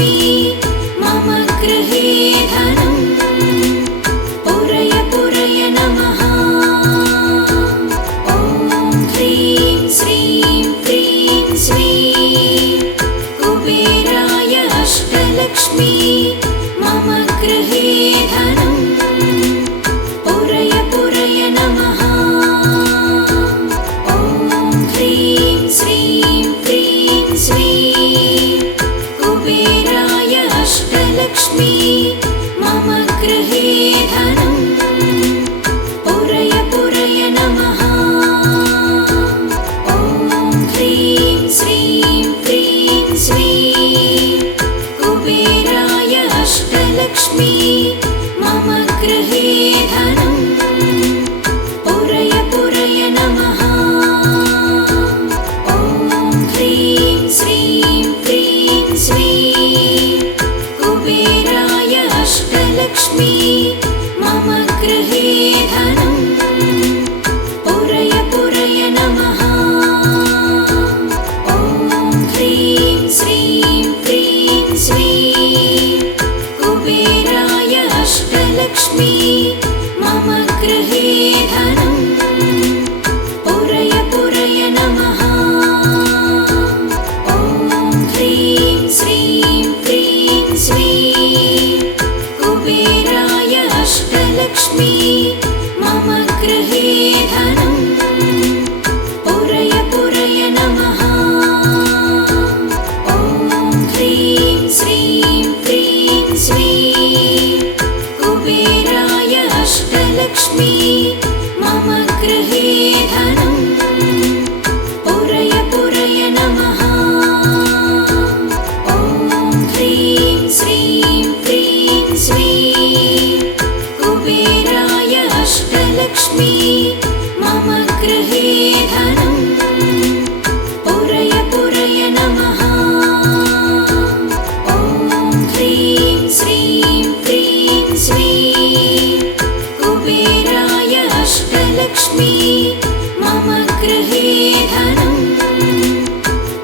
अष्टलक्ष्मी मम गृहे धनं पुरय पुरय नमः। ॐ ह्रीं श्रीं क्रीं स्वीं कुबेराय अष्टलक्ष्मी मम गृहे धनं पुरय पुरय नमः। ॐ ह्रीं श्रीं क्रीं स्वीं कुबेराय अष्टलक्ष्मी मम गृहे धनं पुरय पुरय नमः। ॐ ह्रीं श्रीं क्रीं स्वीं कुबेराय अष्टलक्ष्मी मम गृहे धनं पुरय पुरय नमः। ॐ ह्रीं श्रीं क्रीं स्वीं कुबेराय अष्टलक्ष्मी मम गृहे धनं पुरय पुरय नमः। ॐ ह्रीं श्रीं क्रीं स्वीं कुबेराय अष्टलक्ष्मी मम गृहे धनं पुरय पुरय नमः। ॐ ह्रीं श्रीं क्रीं स्वीं कुबेराय अष्टलक्ष्मी मम गृहे धनं पुरय पुरय नमः। ॐ ह्रीं श्रीं क्रीं स्वीं कुबेराय अष्टलक्ष्मी मम गृहे धनं पुरय पुरय नमः। ॐ ह्रीं श्रीं क्रीं स्वीं कुबेराय अष्टलक्ष्मी मम गृहे धनं पुरय पुरय नमः। ॐ ह्रीं श्रीं क्रीं स्वीं कुबेराय अष्टलक्ष्मी मम गृहे धनं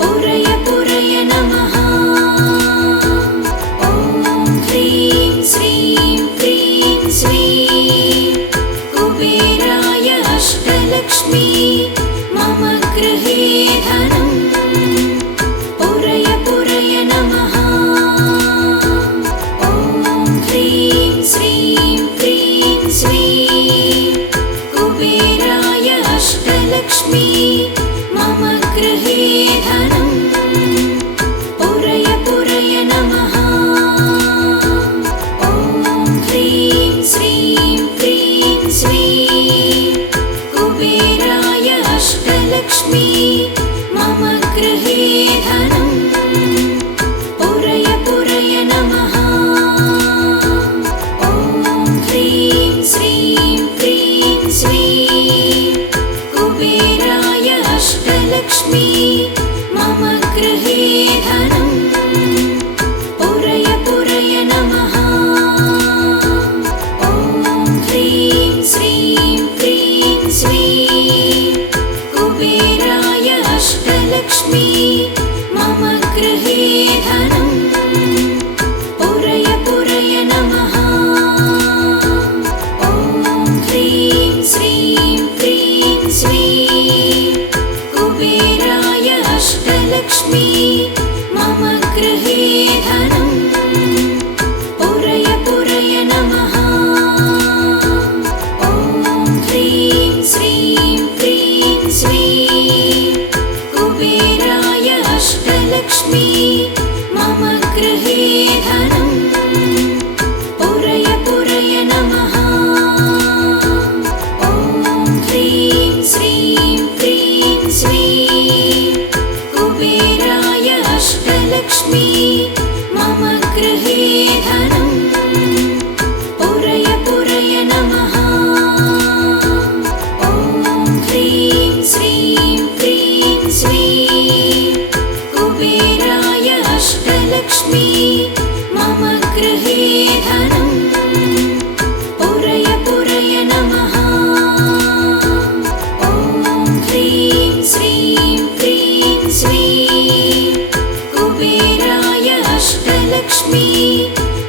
पुरय पुरय नमः। ॐ ह्रीं श्रीं क्रीं स्वीं कुबेराय अष्टलक्ष्मी मम गृहे धनं पुरय पुरय नमः। ॐ ह्रीं श्रीं क्रीं स्वीं कुबेराय अष्टलक्ष्मी मम गृहे धनं पुरय पुरय नमः। ॐ ह्रीं श्रीं क्रीं स्वीं कुबेराय अष्टलक्ष्मी मम गृहे धनं पुरय पुरय नमः। ॐ ह्रीं श्रीं क्रीं स्वीं कुबेराय अष्टलक्ष्मी मम गृहे धनं पुरय पुरय नमः। ॐ ह्रीं श्रीं क्रीं स्वीं कुबेराय अष्टलक्ष्मी मम गृहे धनं पुरय पुरय नमः। ॐ ह्रीं श्रीं क्रीं स्वीं कुबेराय अष्टलक्ष्मी मम गृहे धनं पुरय पुरय नमः। ॐ ह्रीं श्रीं क्रीं स्वीं कुबेराय अष्टलक्ष्मी मम गृहे धनं पुरय पुरय नमः। ॐ ह्रीं श्रीं क्रीं स्वीं कुबेराय अष्टलक्ष्मी मम गृहे धनं पुरय पुरय नमः। ॐ ह्रीं श्रीं क्रीं स्वीं कुबेराय अष्टलक्ष्मी मम अष्टलक्ष्मी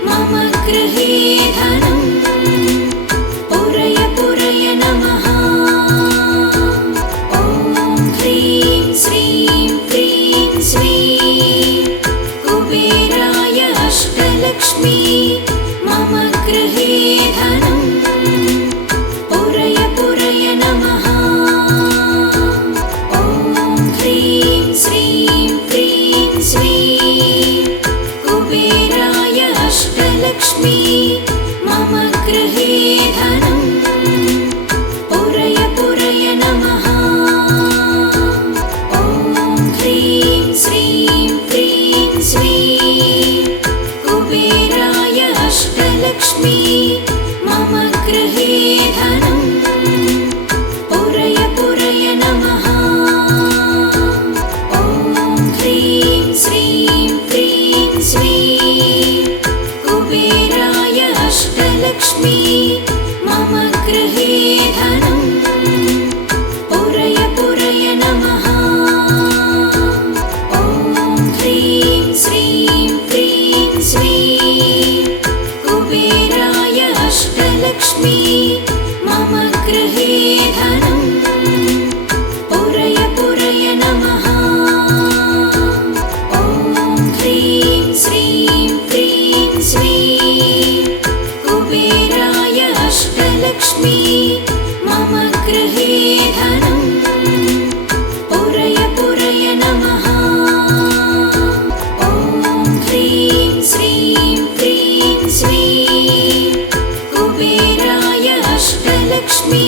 मम गृहे धनं पुरय पुरय नमः। ॐ ह्रीं श्रीं क्रीं श्रीं कुबेराय अष्टलक्ष्मी मम गृहे धनं पुरय पुरय नमः। ॐ ह्रीं श्रीं क्रीं श्रीं कुबेराय अष्टलक्ष्मी मम गृहे धनं पुरय पुरय नमः। ॐ ह्रीं श्रीं क्रीं श्रीं कुबेराय अष्टलक्ष्मी मम गृहे धनं पुरय पुरय नमः। ॐ ह्रीं श्रीं क्रीं श्रीं कुबेराय अष्टलक्ष्मी मम गृहे धनं पुरय पुरय नमः। ॐ ह्रीं श्रीं क्रीं श्रीं कुबेराय अष्टलक्ष्मी मम गृहे धनं पुरय पुरय नमः। ॐ ह्रीं श्रीं क्रीं श्रीं कुबेराय अष्टलक्ष्मी मम गृहे धनं पुरय पुरय नमः। ॐ ह्रीं श्रीं क्रीं श्रीं कुबेराय अष्टलक्ष्मी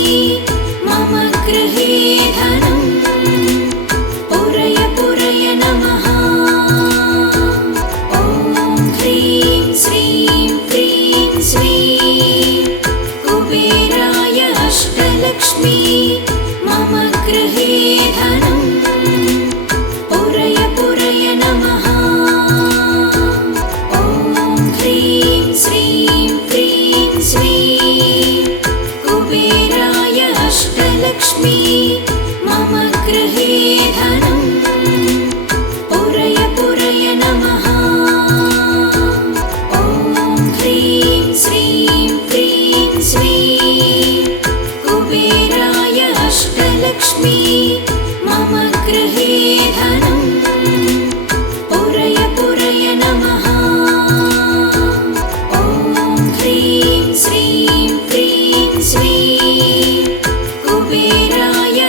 मम गृहे धनं पुरय पुरय नमः। ॐ ह्रीं श्रीं क्रीं श्रीं कुबेराय अष्टलक्ष्मी मम गृहे धनं पुरय पुरय नमः। ॐ ह्रीं श्रीं क्रीं श्रीं कुबेराय अष्टलक्ष्मी मम गृहे धनं पुरय पुरय नमः। ॐ ह्रीं श्रीं क्रीं श्रीं कुबेराय अष्टलक्ष्मी मम गृहे धनं पुरय पुरय नमः। ॐ ह्रीं श्रीं क्रीं श्रीं कुबेराय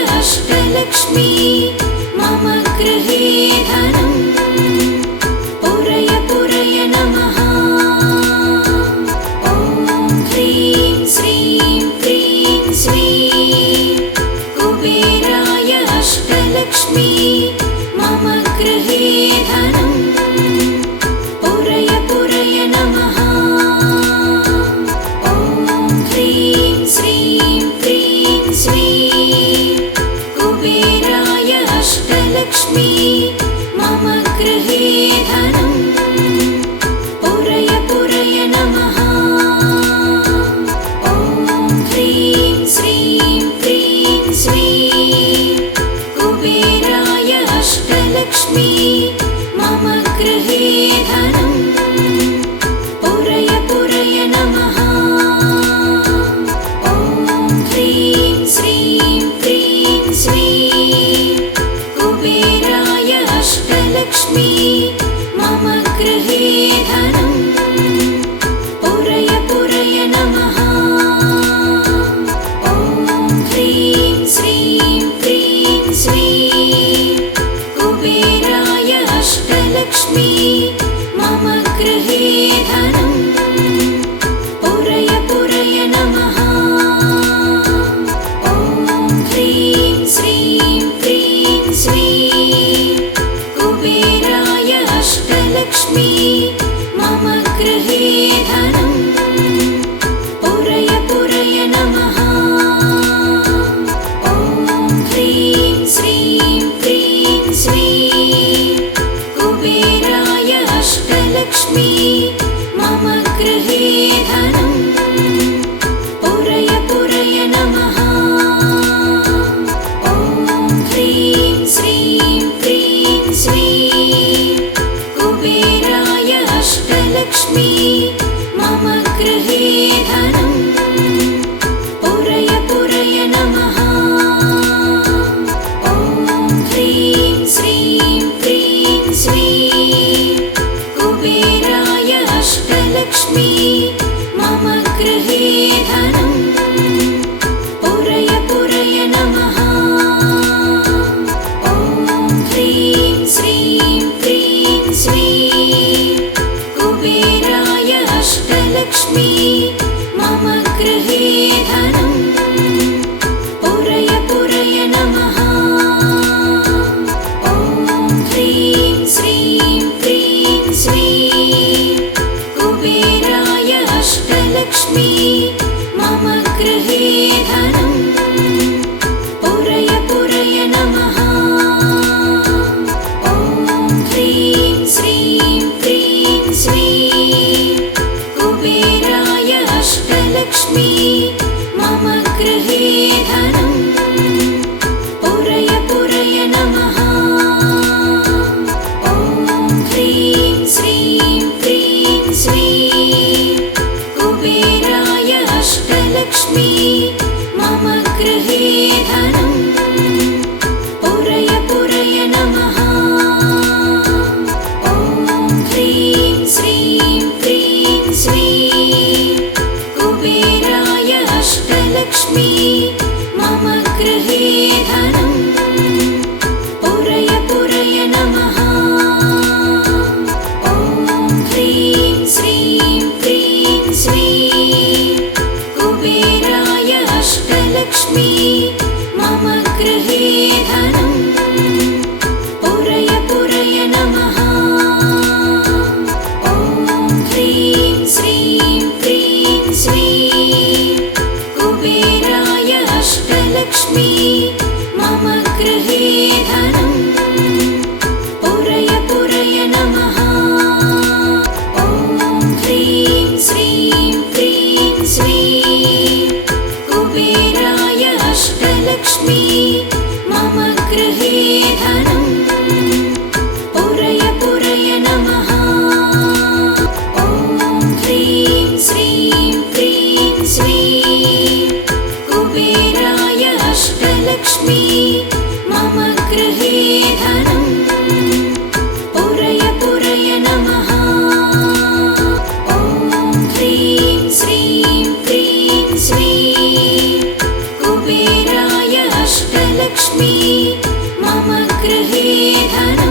अष्टलक्ष्मी मम गृहे धनं पुरय पुरय नमः ॐ ह्रीं श्रीं क्रीं श्रीं कुबेराय अष्टलक्ष्मी मम गृहे धनं पुरय पुरय नमः ॐ ह्रीं श्रीं क्रीं श्रीं कुबेराय अष्टलक्ष्मी मम गृहे धनं पुरय पुरय नमः ॐ ह्रीं श्रीं क्रीं श्रीं कुबेराय अष्टलक्ष्मी मम गृहे धनं पुरय पुरय नमः ॐ ह्रीं श्रीं क्रीं श्रीं कुबेराय अष्टलक्ष्मी मम गृहे धनं पुरय पुरय नमः ॐ ह्रीं श्रीं क्रीं श्रीं कुबेराय अष्टलक्ष्मी मम गृहे धनं पुरय पुरय नमः ॐ ह्रीं श्रीं क्रीं श्रीं कुबेराय अष्टलक्ष्मी मम गृहे धनं पुरय पुरय नमः ॐ ह्रीं श्रीं क्रीं श्रीं कुबेराय अष्टलक्ष्मी मम गृहे धनं पुरय पुरय नमः ॐ ह्रीं श्रीं क्रीं श्रीं कुबेराय अष्टलक्ष्मी मम गृहे धनं पुरय पुरय नमः ॐ ह्रीं श्रीं क्रीं श्रीं कुबेराय अष्टलक्ष्मी मम गृहे धनं पुरय पुरय नमः ॐ ह्रीं श्रीं क्रीं श्रीं कुबेराय अष्टलक्ष्मी मम गृहे धनं पुरय पुरय नमः ॐ ह्रीं श्रीं क्रीं श्रीं कुबेराय अष्टलक्ष्मी मम गृहे धनं